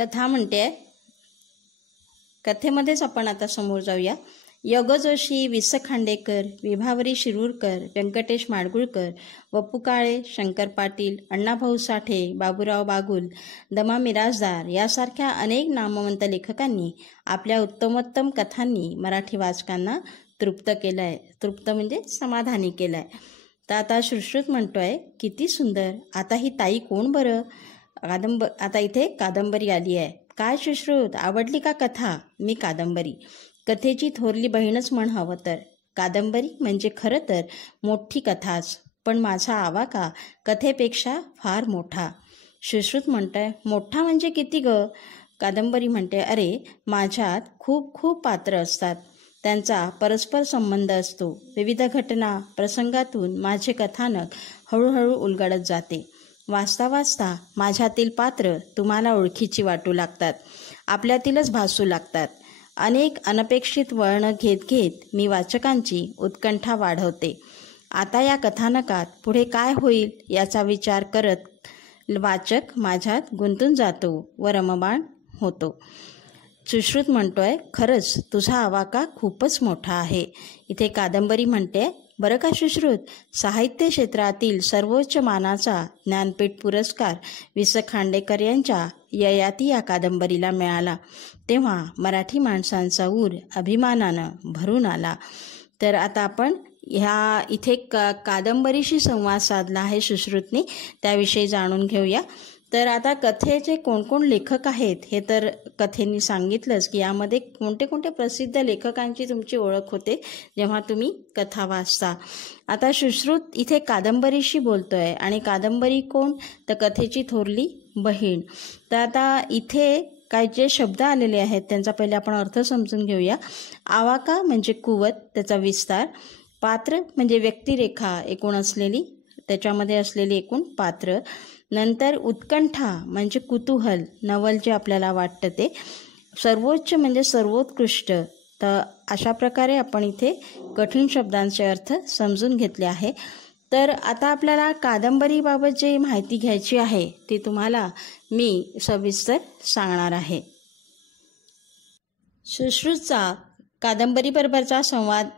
कथा म्हणते, कथेमध्येच आपण आता समोर जाऊया. योग जोशी, वि स खांडेकर, विभावरी शिरूरकर, व्यंकटेश माडगुळकर, वपू काळे, शंकर पाटील, अण्णाभाऊ साठे, बाबूराव बागुल, दमा मिराजदार यासारख्या अनेक नामवंत लेखकांनी आपल्या उत्तमोत्तम कथांनी मराठी वाचकांना तृप्त केलं आहे. तृप्त म्हणजे समाधानी केलं आहे. तर आता सुश्रुत म्हणतोय, किती सुंदर. आता ही ताई कोण बरं? आता इथे कादंबरी आली आहे. काय सुश्रुत, आवडली का कथा? मी कादंबरी, कथेची थोरली बहीणच म्हण हवं तर. कादंबरी म्हणजे खरं तर मोठी कथाच, पण माझा आवाका कथेपेक्षा फार मोठा. सुश्रुत म्हणतंय, मोठा म्हणजे किती ग? कादंबरी म्हणते, अरे माझ्यात खूप खूप पात्र असतात, त्यांचा परस्पर संबंध असतो. विविध घटना प्रसंगातून माझे कथानक हळूहळू उलगडत जाते. वाचता वाचता माझ्यातील पात्र तुम्हाला ओळखीची वाटू लागतात, आपल्यातीलच भासू लागतात. अनेक अनपेक्षित वळणं घेत घेत मी वाचकांची उत्कंठा वाढवते. आता या कथानकात पुढे काय होईल याचा विचार करत वाचक माझ्यात गुंतून जातो व रममाण होतो. सुश्रुत म्हणतोय, खरंच तुझा आवाका खूपच मोठा आहे. इथे कादंबरी म्हणते, बरं का सुश्रुत, साहित्य क्षेत्रातील सर्वोच्च मानाचा ज्ञानपीठ पुरस्कार वि स खांडेकर यांच्या ययाती या कादंबरीला मिळाला, तेव्हा मराठी माणसांचा ऊर अभिमानानं भरून आला. तर आता आपण ह्या इथे कादंबरीशी संवाद साधला आहे सुश्रुतने, त्याविषयी जाणून घेऊया. तर आता कथेचे कोणकोण लेखक आहेत हे तर कथेने सांगितलंच, की यामध्ये कोणते कोणते प्रसिद्ध लेखकांची तुमची ओळख होते जेव्हा तुम्ही कथा वाचता. आता सुश्रुत इथे कादंबरीशी बोलतोय, आणि कादंबरी कोण? तर कथेची थोरली बहीण. तर आता इथे काही जे शब्द आलेले आहेत त्यांचा पहिले आपण अर्थ समजून घेऊया. आवाका म्हणजे कुवत, त्याचा विस्तार. पात्र म्हणजे व्यक्तिरेखा एकूण असलेली, त्याच्यामध्ये असलेली एकूण पात्र. नंतर उत्कंठा म्हणजे कुतूहल, नवल जे आपल्याला वाटतं ते. सर्वोच्च म्हणजे सर्वोत्कृष्ट. तर अशा प्रकारे आपण इथे कठीण शब्दांचे अर्थ समजून घेतले आहे. तर आता आपल्याला कादंबरीबाबत जी माहिती घ्यायची आहे ती तुम्हाला मी सविस्तर सांगणार आहे. सुश्रुतचा कादंबरीबरोबरचा संवाद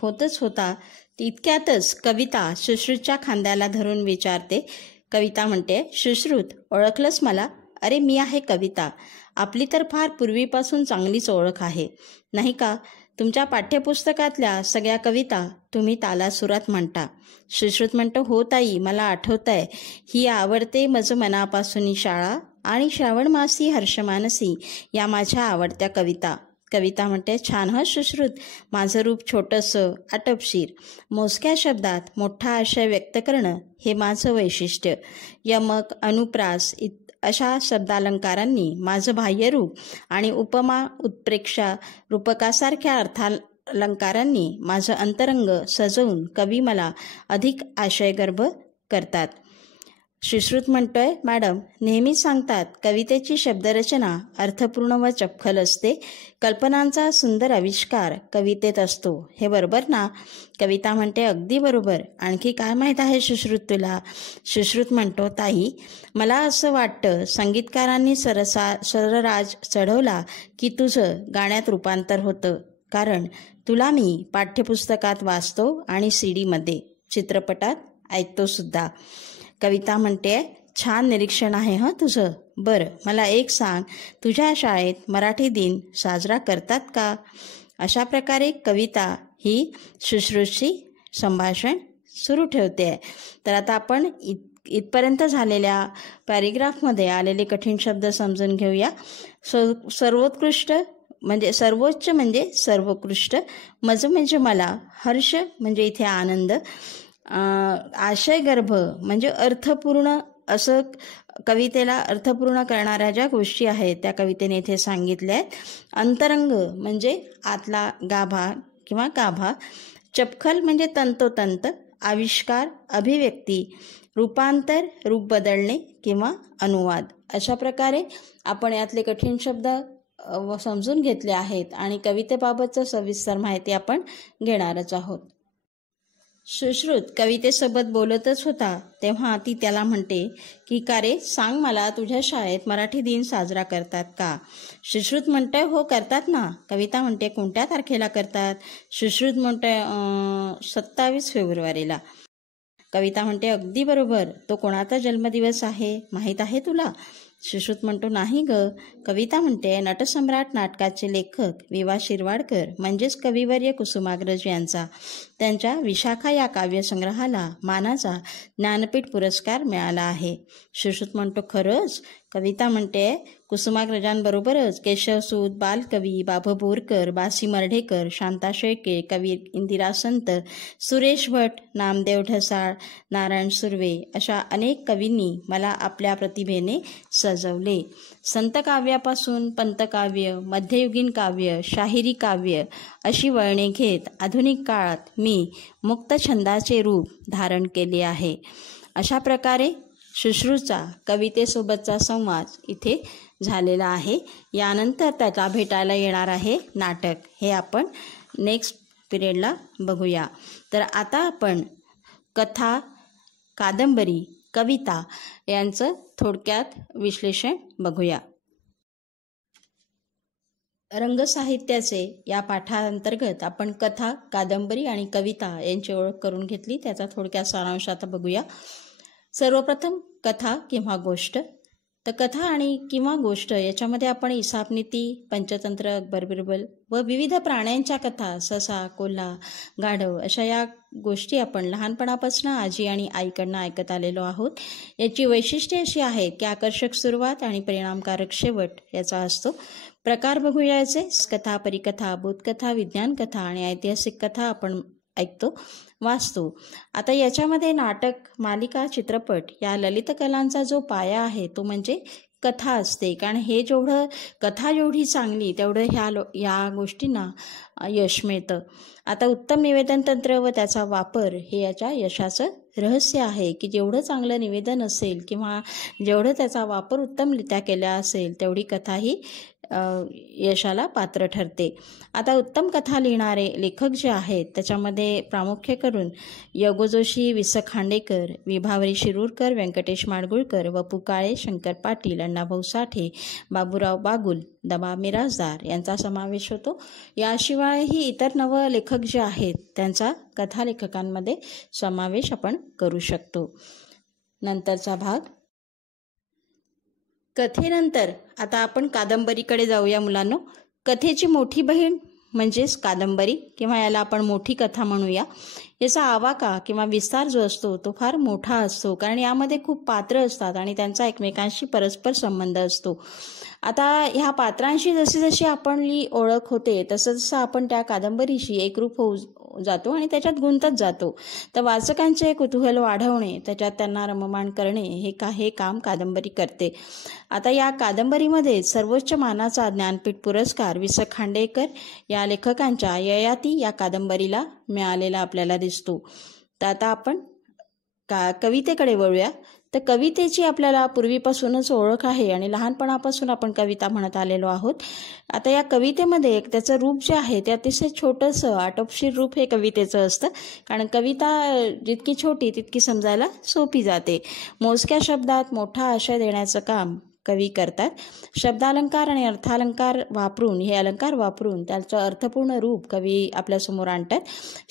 होतच होता, तितक्यातच कविता सुश्रुतच्या खांद्याला धरून विचारते. कविता म्हणते, सुश्रुत, ओळखलंस मला? अरे मी आहे कविता. आपली तर फार पूर्वीपासून चांगलीच ओळख आहे, नाही का? तुमच्या पाठ्यपुस्तकातल्या सगळ्या कविता तुम्ही तालासुरात म्हणता. सुश्रुत म्हणतो, हो ताई, मला आठवतंय. ही आवडते मज मनापासून शाळा आणि श्रावण मासी हर्षमानसी या माझ्या आवडत्या कविता. कविता म्हणते, छान हं सुश्रुत, माझं रूप छोटंसं, आटपशीर. मोजक्या शब्दात मोठा आशय व्यक्त करणं हे माझं वैशिष्ट्य. यमक, अनुप्रास अशा शब्दालंकारांनी माझं बाह्यरूप आणि उपमा, उत्प्रेक्षा, रूपकासारख्या अर्थालंकारांनी माझं अंतरंग सजवून कवी मला अधिक आशयगर्भ करतात. सुश्रुत म्हणतोय, मॅडम नेहमीच सांगतात कवितेची शब्दरचना अर्थपूर्ण व चपखल असते. कल्पनांचा सुंदर आविष्कार कवितेत असतो, हे बरोबर ना? कविता म्हणते, अगदी बरोबर. आणखी काय माहीत आहे सुश्रुत तुला? सुश्रुत म्हणतो, ताई, मला असं वाटतं संगीतकारांनी सरराज चढवला की तुझं गाण्यात रूपांतर होतं, कारण तुला मी पाठ्यपुस्तकात वाचतो आणि CD मध्ये, चित्रपटात ऐकतो सुद्धा. कविता म्हणते, छान निरीक्षण आहे हं तुझं. बरं, मला एक सांग, तुझ्या शाळेत मराठी दिन साजरा करतात का? अशा प्रकारे कविता ही सुश्रुतशी संभाषण सुरू ठेवते आहे. तर आता आपण इथपर्यंत झालेल्या पॅरेग्राफमध्ये आलेले कठीण शब्द समजून घेऊया. सर्वोत्कृष्ट म्हणजे सर्वोच्च म्हणजे सर्वोत्कृष्ट, मज म्हणजे मला, हर्ष म्हणजे इथे आनंद, आशयगर्भ म्हणजे अर्थपूर्ण. असं कवितेला अर्थपूर्ण करणाऱ्या ज्या गोष्टी आहेत त्या कवितेने इथे सांगितल्या आहेत. अंतरंग म्हणजे आतला गाभा किंवा गाभा. चपखल म्हणजे तंतोतंत, आविष्कार, अभिव्यक्ती, रूपांतर, रूप बदलणे किंवा अनुवाद. अशा प्रकारे आपण यातले कठीण शब्द समजून घेतले आहेत आणि कवितेबाबतचं सविस्तर माहिती आपण घेणारच आहोत. सुश्रुत कवितेसोबत बोलतच होता तेव्हा ती त्याला म्हणते की का रे सांग मला, तुझ्या शाळेत मराठी दिन साजरा करतात का? सुश्रुत म्हणते हो करतात ना. कविता म्हणते कोणत्या तारखेला करतात? सुश्रुत म्हणते 27 फेब्रुवारीला. कविता म्हणते अगदी बरोबर. तो कोणाचा जन्मदिवस आहे माहीत आहे तुला? सुश्रुत म्हणतो नाही ग. कविता म्हणते नटसम्राट नाटकाचे लेखक वि.वा. शिरवाडकर म्हणजेच कविवर्य कुसुमाग्रज यांचा त्यांच्या विशाखा या काव्यसंग्रहाला मानाचा ज्ञानपीठ पुरस्कार मिळाला आहे. सुश्रुत म्हणतो खरंच? कविता म्हणते कुसुमाग्रजांबरोबरच केशवसूत, बालकवी बाभ बोरकर, बासी मर्ढेकर, शांता शेळके, कवी इंदिरा संत, सुरेश भट, नामदेव ढसाळ, नारायण सुर्वे अशा अनेक कवींनी मला आपल्या प्रतिभेने सजवले. संत काव्यापासून पंतकाव्य, मध्ययुगीन काव्य, शाहिरी काव्य अशी वळणे घेत आधुनिक काळात मी मुक्त छंदाचे रूप धारण केले आहे. अशा प्रकारे सुश्रुतचा कवितेसोबतचा संवाद इथे झालेला आहे. यानंतर त्याला भेटायला येणार आहे नाटक. हे आपण नेक्स्ट पिरियडला बघूया. तर आता आपण कथा, कादंबरी, कविता यांचं थोडक्यात विश्लेषण बघूया. रंगसाहित्याचे या पाठांतर्गत आपण कथा, कादंबरी आणि कविता यांची ओळख करून घेतली. त्याचा थोडक्यात सारांश आता बघूया. सर्वप्रथम कथा किंवा गोष्ट. तर कथा आणि किंवा गोष्ट याच्यामध्ये आपण इसापनीती, पंचतंत्र, अकबर बिरबल व विविध प्राण्यांच्या कथा, ससा, कोल्हा, गाढव अशा या गोष्टी आपण लहानपणापासून आजी आणि आईकडनं ऐकत आलेलो आहोत. याची वैशिष्ट्ये अशी आहेत की आकर्षक सुरुवात आणि परिणामकारक शेवट याचा असतो. प्रकार बघूया याचे. कथा, परिकथा, बोधकथा, विज्ञान कथा आणि ऐतिहासिक कथा आपण ऐकतो, वाचतो. आता याच्यामध्ये नाटक, मालिका, चित्रपट या ललित कलांचा जो पाया आहे तो म्हणजे कथा असते. कारण हे जेवढं कथा जेवढी चांगली तेवढं या गोष्टींना यश मिळतं. आता उत्तम निवेदन तंत्र व त्याचा वापर हे याच्या यशाचं रहस्य आहे की जेवढं चांगलं निवेदन असेल किंवा जेवढं त्याचा वापर उत्तमरित्या केला असेल तेवढी कथा ही यशाला पात्र ठरते. आता उत्तम कथा लिहिणारे लेखक जे आहेत त्याच्यामध्ये प्रामुख्य करून य.गो. जोशी, वि.स. खांडेकर, विभावरी शिरूरकर, व्यंकटेश माडगुळकर, वपु काळे, शंकर पाटील, अण्णाभाऊ साठे, बाबूराव बागुल, दमा मिराजदार यांचा समावेश होतो. याशिवायही इतर नवलेखक जे आहेत त्यांचा कथालेखकांमध्ये समावेश आपण करू शकतो. नंतरचा भाग. कथेनंतर आता आपण कादंबरीकडे जाऊया मुलांनो. कथेची मोठी बहीण म्हणजेच कादंबरी किंवा याला आपण मोठी कथा म्हणूया. याचा आवाका किंवा विस्तार जो असतो तो फार मोठा असतो, कारण यामध्ये खूप पात्र असतात आणि त्यांचा एकमेकांशी परस्पर संबंध असतो. आता ह्या पात्रांशी जशी जशी आपली ओळख होते तसं जसं आपण त्या कादंबरीशी एकरूप होऊ जातो आणि त्याच्यात गुंतत जातो. तर वाचकांचे कुतूहल वाढवणे, त्याच्यात त्यांना रममाण करणे हे काम कादंबरी करते. आता या कादंबरीमध्ये सर्वोच्च मानाचा ज्ञानपीठ पुरस्कार वि.स. खांडेकर या लेखकांच्या ययाती या कादंबरीला मिळालेला आपल्याला दिसतो. तर आता आपण कवितेकडे वळूया. तर कवितेची आपल्याला पूर्वीपासूनच ओळख आहे आणि लहानपणापासून आपण कविता म्हणत आलेलो आहोत. आता या कवितेमध्ये त्याचं रूप जे आहे ते अतिशय छोटंसं आटोपशीर रूप हे कवितेचं असतं, कारण कविता जितकी छोटी तितकी समजायला सोपी जाते. मोजक्या शब्दात मोठा आशय देण्याचं काम कवी करतात. शब्दालंकार आणि अर्थालंकार वापरून, हे अलंकार वापरून त्याचं अर्थपूर्ण रूप कवी आपल्यासमोर आणतात.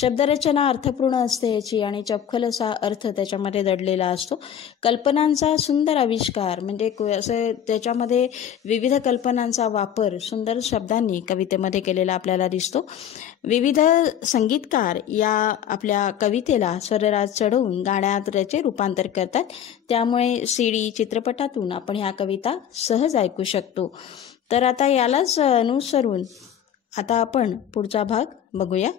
शब्दरचना अर्थपूर्ण असते याची आणि चपखल असा अर्थ त्याच्यामध्ये दडलेला असतो. कल्पनांचा सुंदर आविष्कार म्हणजे असं त्याच्यामध्ये विविध कल्पनांचा वापर सुंदर शब्दांनी कवितेमध्ये केलेला आपल्याला दिसतो. विविध संगीतकार या आपल्या कवितेला स्वरराज चढवून गाण्यात त्याचे रूपांतर करतात. त्यामुळे CD चित्रपटातून आपण ह्या कविता सहज ऐकू शकतो. तर आता यालाच अनुसरून आता आपण पुढचा भाग बघूया.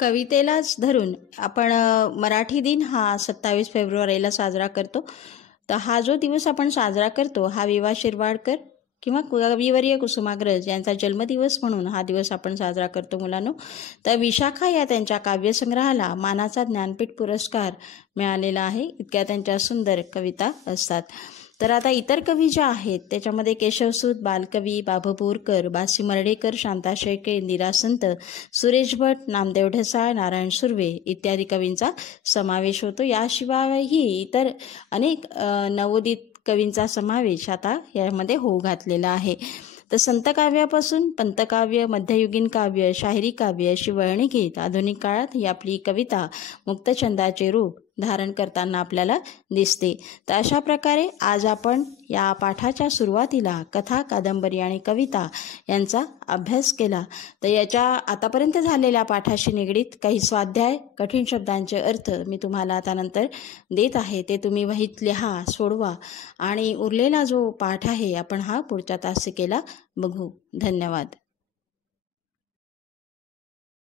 कवितेलाच धरून आपण मराठी दिन हा 27 फेब्रुवारीला साजरा करतो. तर हा जो दिवस आपण साजरा करतो हा वि.वा. शिरवाडकर किंवा कविवर्य कुसुमाग्रज यांचा जन्मदिवस म्हणून हा दिवस आपण साजरा करतो मुलांनो. तर विशाखा या त्यांच्या काव्यसंग्रहाला मानाचा ज्ञानपीठ पुरस्कार मिळालेला आहे. इतक्या त्यांच्या सुंदर कविता असतात. तर आता इतर कवी ज्या आहेत त्याच्यामध्ये केशवसूत, बालकवी, बाबू बोरकर, बासी मर्ढेकर, शांता शेळके, इंदिरा संत, सुरेश भट, नामदेव ढसाळ, नारायण सुर्वे इत्यादी कवींचा समावेश होतो. याशिवायही इतर अनेक नवोदित कवींचा समावेश आता यामध्ये होऊ घातलेला आहे. तर संत काव्यापासून पंतकाव्य, मध्ययुगीन काव्य, शाहिरी काव्य अशी वळणी घेत आधुनिक काळात ही आपली कविता मुक्तछंदाचे रूप धारण करताना आपल्याला दिसते. तर अशा प्रकारे आज आपण या पाठाच्या सुरुवातीला कथा, कादंबरी आणि कविता यांचा अभ्यास केला. तर याच्या आतापर्यंत झालेल्या पाठाशी निगडीत काही स्वाध्याय, कठीण शब्दांचे अर्थ मी तुम्हाला आता नंतर देत आहे. ते तुम्ही वहीत लिहा, सोडवा आणि उरलेला जो पाठ आहे आपण हा पुढच्या तासिकेला बघू. धन्यवाद.